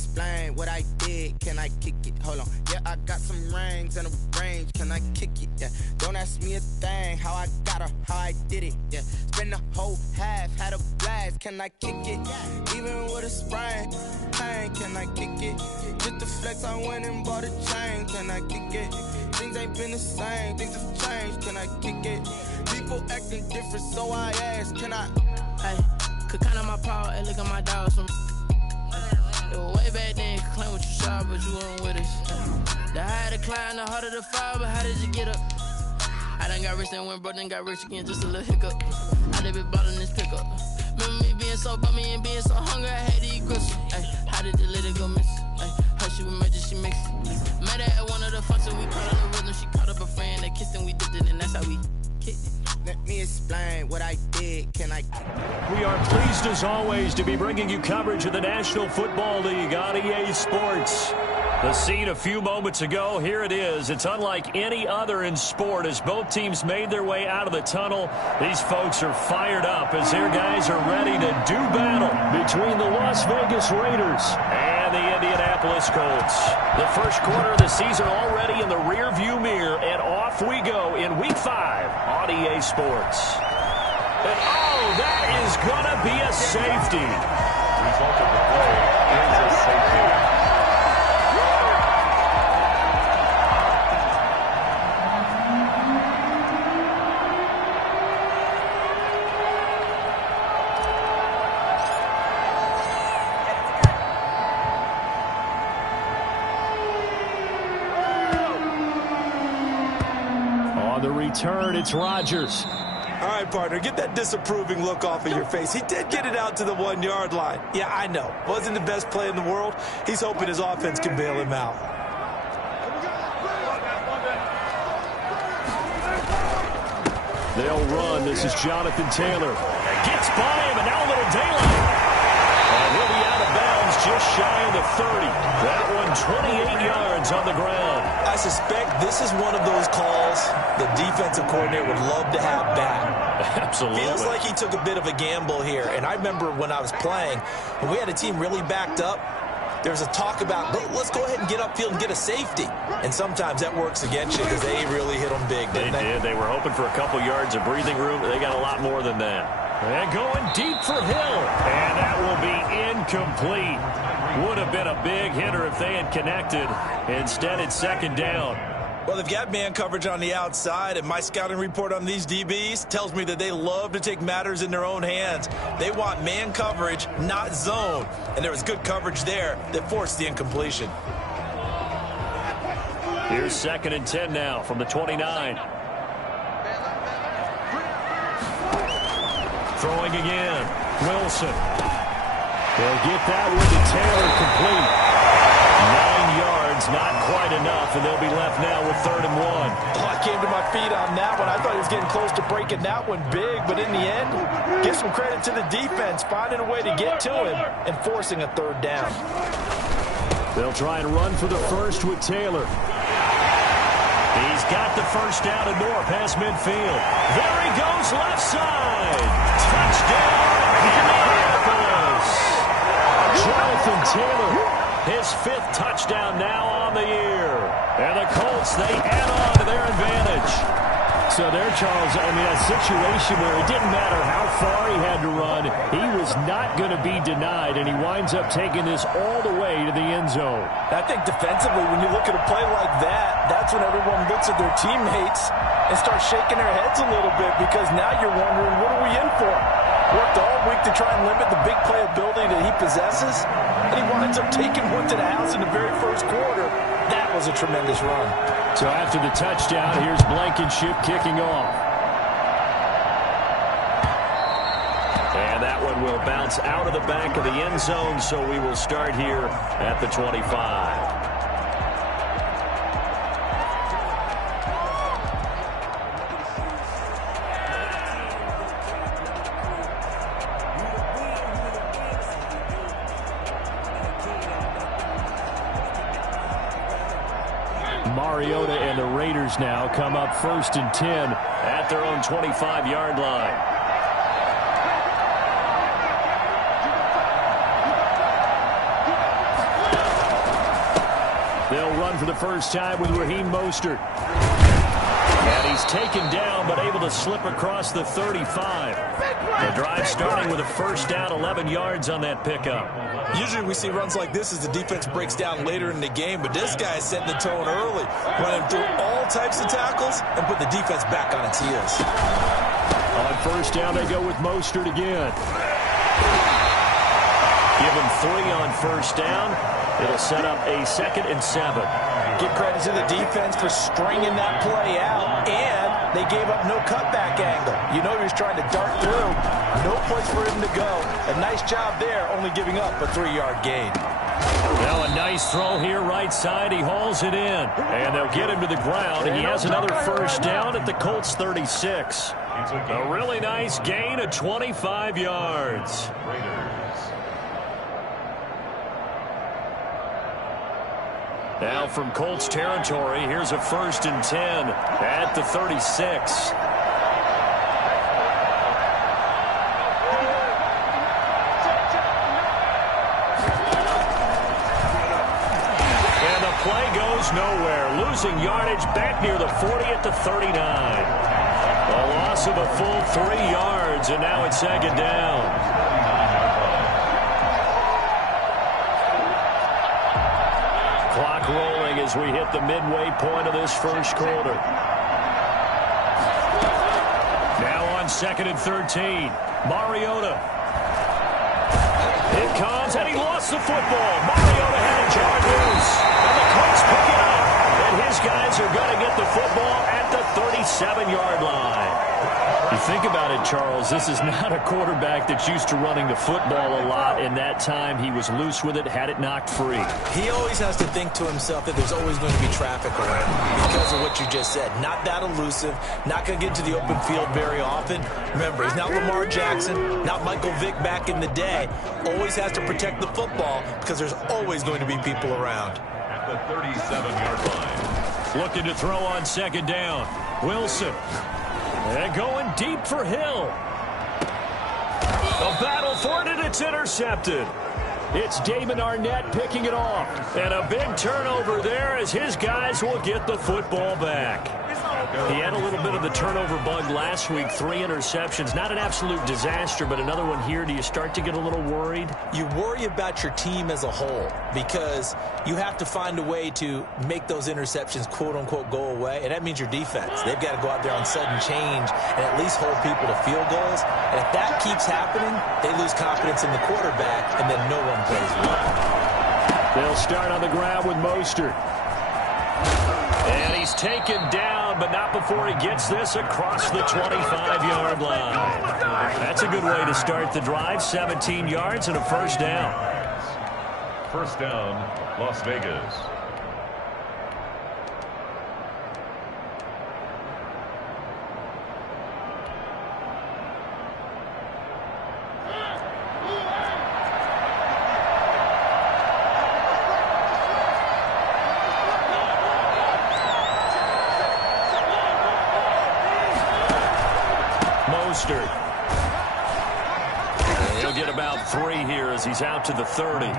explain what I did. Can I kick it? Hold on. Yeah, I got some rings and a range. Can I kick it? Yeah. Don't ask me a thing. How I got her, how I did it. Yeah. Spend the whole half, had a blast. Can I kick it? Even with a sprain. Pain, can I kick it? Just the flex, I went and bought a chain. Can I kick it? Things ain't been the same. Things have changed. Can I kick it? People acting different, so I ask. Can I? Hey, could count on my power. Hey, look at my dogs from. It was way back then, could claim what you saw, but you weren't with us. The higher the climb, the harder the fall, but how did you get up? I done got rich and went broke, then got rich again, just a little hiccup. I done been bought in this pickup. Remember me being so bummy and being so hungry, I had to eat gristle. Ay, how did the little go miss? Ay, her she was major, she mixed. Met her at one of the functions, we caught her the rhythm, she caught up a friend, they kissed and we dipped it, and that's how we kicked it. Let me explain what I did. Can I? We are pleased as always to be bringing you coverage of the National Football League on EA Sports. The scene a few moments ago, here it is. It's unlike any other in sport as both teams made their way out of the tunnel. These folks are fired up as their guys are ready to do battle between the Las Vegas Raiders and the Indianapolis Colts. The first quarter of the season already in the rearview mirror, and off we go in Week 5 on EA Sports. And oh, that is going to be a safety. The result of the play is a safety. Return, it's Rodgers. All right, partner, get that disapproving look off of your face. He did get it out to the 1-yard line. Yeah, I know. Wasn't the best play in the world. He's hoping his offense can bail him out. They'll run. This is Jonathan Taylor. Gets by him, and now a little daylight. And he'll be out of bounds just shy of the 30. That one 28 yards on the ground. I suspect this is one of those calls the defensive coordinator would love to have back. Absolutely. Feels like he took a bit of a gamble here. And I remember when I was playing, when we had a team really backed up, there was a talk about, let's go ahead and get upfield and get a safety. And sometimes that works against you because they really hit them big, didn't they? They did. They were hoping for a couple yards of breathing room. They got a lot more than that. And going deep for Hill. And that will be incomplete. Would have been a big hitter if they had connected. Instead, it's second down. Well, they've got man coverage on the outside, and my scouting report on these DBs tells me that they love to take matters in their own hands. They want man coverage, not zone. And there was good coverage there that forced the incompletion. Here's 2nd and 10 now from the 29. Throwing again. Wilson. They'll get that one to Taylor, complete. 9 yards, not quite enough, and they'll be left now with 3rd and 1. Oh, I came to my feet on that one. I thought he was getting close to breaking that one big, but in the end, give some credit to the defense, finding a way to get to him and forcing a 3rd down. They'll try and run for the first with Taylor. He's got the first down and more past midfield. There he goes, left side. Touchdown, Indianapolis. Jonathan Taylor, his 5th touchdown now on the year. And the Colts, they add on to their advantage. So there, Charles, I mean, a situation where it didn't matter how far he had to run, he was not going to be denied, and he winds up taking this all the way to the end zone. I think defensively, when you look at a play like that, that's when everyone looks at their teammates and starts shaking their heads a little bit because now you're wondering, what are we in for? Worked all week to try and limit the big playability that he possesses, and he winds up taking one to the house in the very first quarter. That was a tremendous run. So after the touchdown, here's Blankenship kicking off. And that one will bounce out of the back of the end zone, so we will start here at the 25. Mariota and the Raiders now come up 1st and 10 at their own 25-yard line. the first time with Raheem Mostert. And he's taken down, but able to slip across the 35. The drive starting with a first down, 11 yards on that pickup. Usually we see runs like this as the defense breaks down later in the game, but this guy is setting the tone early, running through all types of tackles and put the defense back on its heels. On first down, they go with Mostert again. Give him 3 on first down. It'll set up a 2nd and 7. Give credit to the defense for stringing that play out, and they gave up no cutback angle. You know he was trying to dart through. No place for him to go. A nice job there, only giving up a 3-yard gain. Now a nice throw here, right side. He hauls it in, and they'll get him to the ground, and he has another first down at the Colts 36. A really nice gain of 25 yards. Now from Colts territory, here's a 1st and 10 at the 36. And the play goes nowhere. Losing yardage back near the 40 at the 39. A loss of a full 3 yards, and now it's 2nd down. Clock rolling as we hit the midway point of this first quarter. Now on 2nd and 13. Mariota. It comes, and he lost the football. Mariota had a yard loose. And the Colts pick it up. And his guys are going to get the football at the 37-yard line. You think about it, Charles, this is not a quarterback that's used to running the football a lot, and that time he was loose with it, had it knocked free. He always has to think to himself that there's always going to be traffic around because of what you just said. Not that elusive, not going to get to the open field very often. Remember, he's not Lamar Jackson, not Michael Vick back in the day. Always has to protect the football because there's always going to be people around. At the 37-yard line. Looking to throw on 2nd down. Wilson. And going deep for Hill. A battle for it, and it's intercepted. It's Damon Arnett picking it off. And a big turnover there as his guys will get the football back. He had a little bit of the turnover bug last week, 3 interceptions. Not an absolute disaster, but another one here. Do you start to get a little worried? You worry about your team as a whole because you have to find a way to make those interceptions, quote-unquote, go away, and that means your defense. They've got to go out there on sudden change and at least hold people to field goals. And if that keeps happening, they lose confidence in the quarterback, and then no one plays well. They'll start on the ground with Mostert. And he's taken down, but not before he gets this across the 25-yard line. That's a good way to start the drive. 17 yards and a first down. First down, Las Vegas. He'll get about 3 here as he's out to the 30. They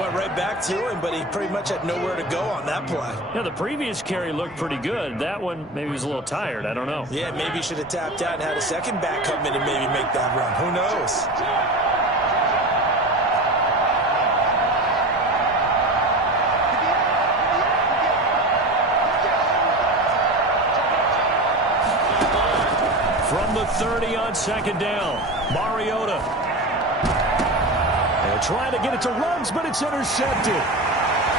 went right back to him, but he pretty much had nowhere to go on that play. Yeah, the previous carry looked pretty good. That one, maybe he was a little tired. I don't know. Yeah, maybe he should have tapped out and had a second back come in and maybe make that run. Who knows? From the 30 on 2nd down, Mariota. And trying to get it to Ruggs, but it's intercepted.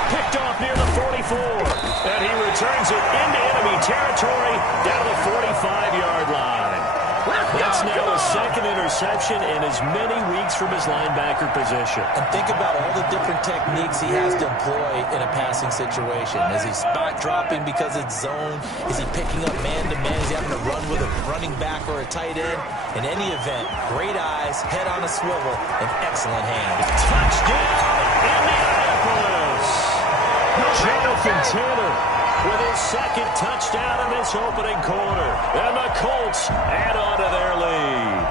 Picked off near the 44. And he returns it into enemy territory down the 45-yard line. That's now a 2nd interception in as many weeks from his linebacker position. And think about all the different techniques he has to employ in a passing situation. Is he spot dropping because it's zone? Is he picking up man-to-man? Is he having to run with a running back or a tight end? In any event, great eyes, head on a swivel, and excellent hands. Touchdown, Indianapolis! Jonathan Taylor with his 2nd touchdown in this opening quarter. And the Colts add on to their lead.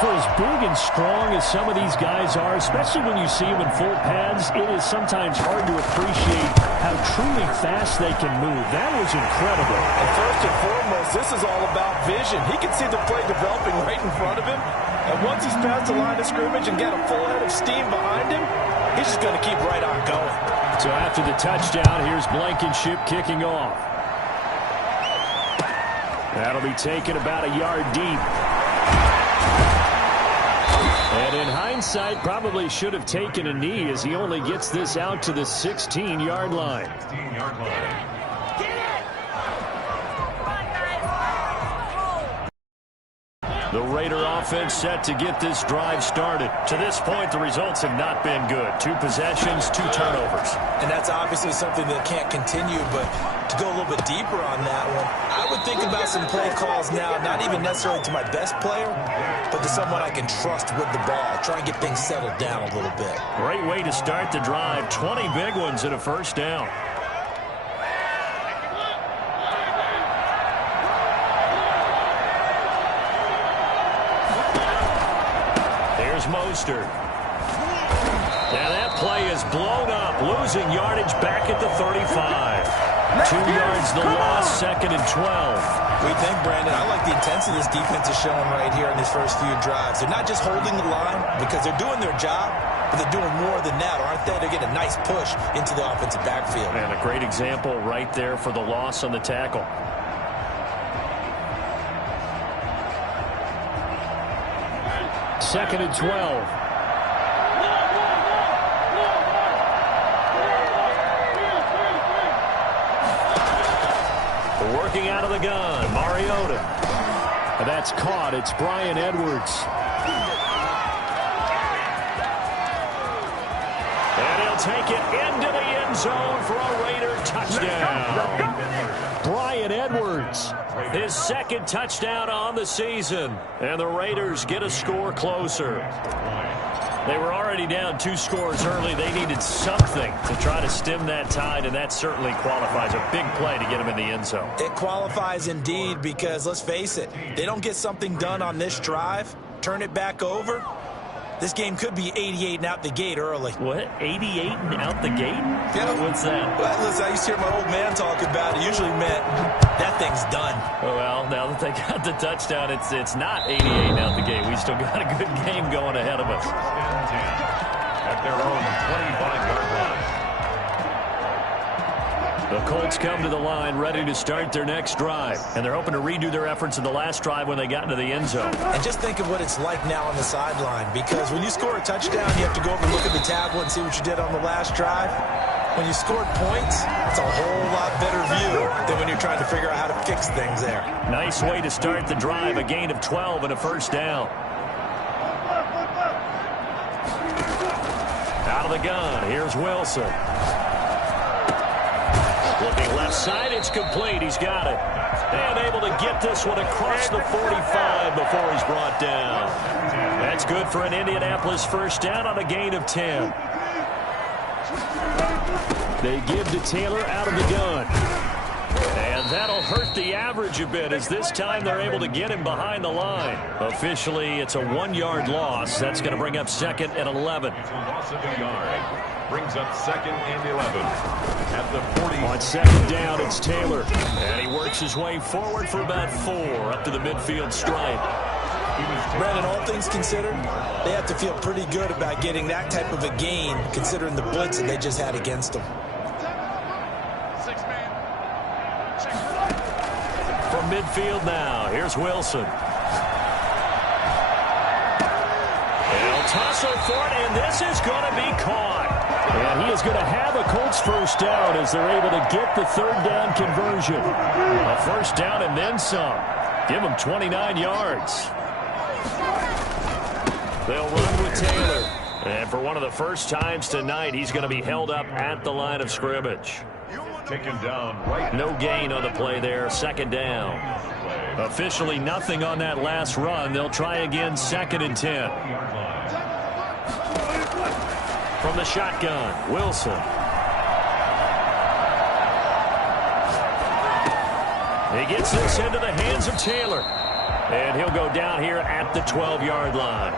For as big and strong as some of these guys are, especially when you see them in full pads, it is sometimes hard to appreciate how truly fast they can move. That was incredible. And first and foremost, this is all about vision. He can see the play developing right in front of him. And once he's past the line of scrimmage and got a full head of steam behind him, he's just going to keep right on going. So after the touchdown, here's Blankenship kicking off. That'll be taken about a yard deep. And in hindsight, probably should have taken a knee as he only gets this out to the 16-yard line. The Raider offense set to get this drive started. To this point, the results have not been good. 2 possessions, 2 turnovers. And that's obviously something that can't continue, but to go a little bit deeper on that one, I would think about some play calls now, not even necessarily to my best player, but to someone I can trust with the ball. Try and get things settled down a little bit. Great way to start the drive. 20 big ones and a first down. Mostert. Now that play is blown up, losing yardage back at the 35. 2 yards the loss, 2nd and 12. We think, Brandon, I like the intensity this defense is showing right here in these first few drives. They're not just holding the line because they're doing their job, but they're doing more than that, aren't they? They're getting a nice push into the offensive backfield. And a great example right there for the loss on the tackle. Second and 12. Working out of the gun, Mariota. And that's caught. It's Bryan Edwards. And he'll take it into the end zone for a Raider touchdown. Bryan Edwards, his 2nd touchdown on the season. And the Raiders get a score closer. They were already down 2 scores early. They needed something to try to stem that tide, and that certainly qualifies. A big play to get them in the end zone. It qualifies indeed because, let's face it, they don't get something done on this drive, turn it back over, this game could be 88 and out the gate early. What? 88 and out the gate? Yeah. What's that? Well, listen, I used to hear my old man talk about it. Usually meant that thing's done. Well, now that they got the touchdown, it's not 88 and out the gate. We still got a good game going ahead of us. At their own 25-yard line. The Colts come to the line ready to start their next drive. And they're hoping to redo their efforts in the last drive when they got into the end zone. And just think of what it's like now on the sideline. Because when you score a touchdown, you have to go over and look at the tablet and see what you did on the last drive. When you scored points, it's a whole lot better view than when you're trying to figure out how to fix things there. Nice way to start the drive. A gain of 12 and a first down. Out of the gun, here's Wilson. Looking left side, it's complete. He's got it. And able to get this one across the 45 before he's brought down. That's good for an Indianapolis first down on a gain of 10. They give to Taylor out of the gun. And that'll hurt the average a bit as this time they're able to get him behind the line. Officially, it's a 1-yard loss. That's going to bring up 2nd and 11. Loss of a yard. Brings up 2nd and 11. At the 40. On 2nd down, it's Taylor. And he works his way forward for about 4 up to the midfield stripe. Brandon, all things considered, they have to feel pretty good about getting that type of a gain considering the blitz that they just had against them. From midfield now, here's Wilson. They'll tussle for it, and this is going to be caught. And he is going to have a Colts first down as they're able to get the 3rd down conversion. A first down and then some. Give them 29 yards. They'll run with Taylor. And for one of the first times tonight, he's going to be held up at the line of scrimmage. Taken down right. No gain on the play there. 2nd down. Officially nothing on that last run. They'll try again 2nd and 10. From the shotgun, Wilson. He gets this into the hands of Taylor. And he'll go down here at the 12-yard line.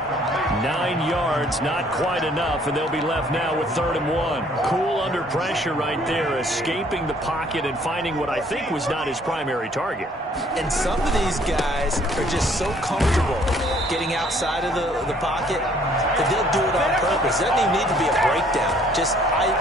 9 yards, not quite enough, and they'll be left now with 3rd and 1. Cool under pressure right there, escaping the pocket and finding what I think was not his primary target. And some of these guys are just so comfortable getting outside of the pocket that they'll do it on purpose. It doesn't even need to be a breakdown.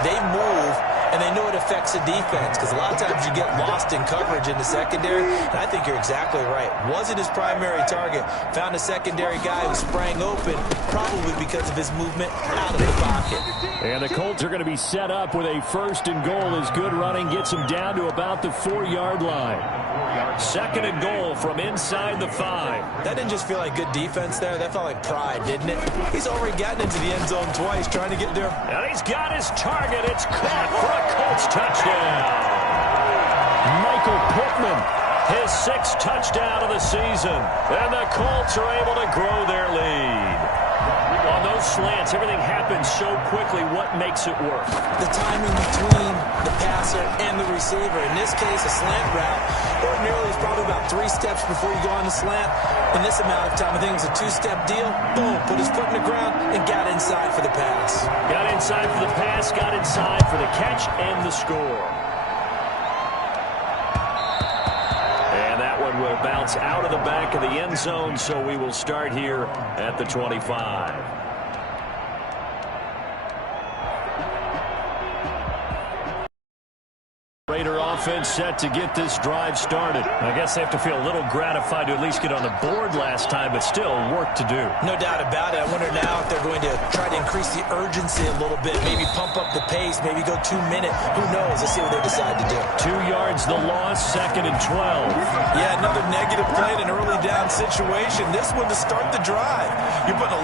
They move, and they know it affects the defense, because a lot of times you get lost in coverage in the secondary, and I think you're exactly right. Wasn't his primary target. Found a secondary guy who sprang open, probably because of his movement out of the pocket. And the Colts are going to be set up with a 1st and goal as good running gets them down to about the 4-yard line. 2nd and goal from inside the 5. That didn't just feel like good defense there. That felt like pride, didn't it? He's already gotten into the end zone twice trying to get there. And he's got his target. It's caught for a Colts touchdown. Michael Pittman, his 6th touchdown of the season. And the Colts are able to grow their lead. On those slants, everything happens so quickly. What makes it work? The timing between the passer and the receiver. In this case, a slant route. Ordinarily, it's probably about 3 steps before you go on the slant. In this amount of time, I think it was a 2-step deal. Boom, put his foot in the ground and got inside for the pass. Got inside for the pass, got inside for the catch and the score. And that one will bounce out of the back of the end zone, so we will start here at the 25. Raider offense set to get this drive started. I guess they have to feel a little gratified to at least get on the board last time, but still work to do. No doubt about it. I wonder now if they're going to try to increase the urgency a little bit, maybe pump up the pace, maybe go 2-minute. Who knows? Let's see what they decide to do. 2 yards the loss, 2nd and 12. Yeah, another negative play in an early down situation. This one to start the drive. You're putting a